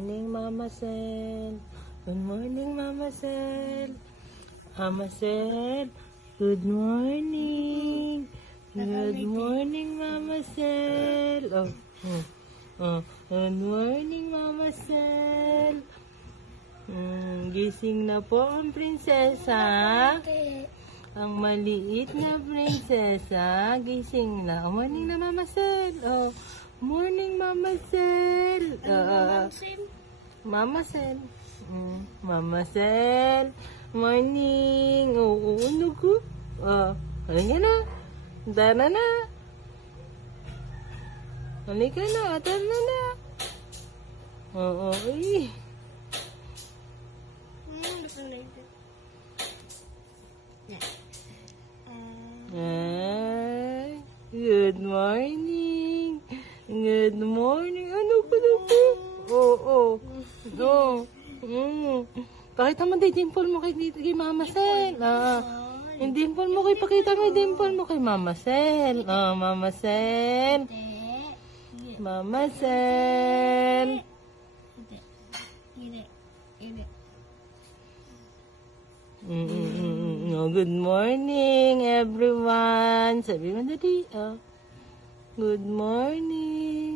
morning, Mama Sel. Good morning, Mama Sel. Mama Sel, good morning. Good morning, Mama Sel. Good morning, Mama Sel. Gising na po ang prinsesa. Ang maliit na prinsesa. Gising na. Morning na, Mama Sel. Morning, Mama Sel. Mama Sel. Mama Sel. Morning. Ano ko? Halika na. Tara na. Halika na. Tara na. Ay. Ay, good morning. Good morning. Ano ba na po? Kahit naman di dimple mo kay Mama Sel. Yung dimple mo kay pakita mo yung dimple mo kay Mama Sel. Mama Sel. Mama Sel. Good morning, everyone. Sabi mo dali, good morning.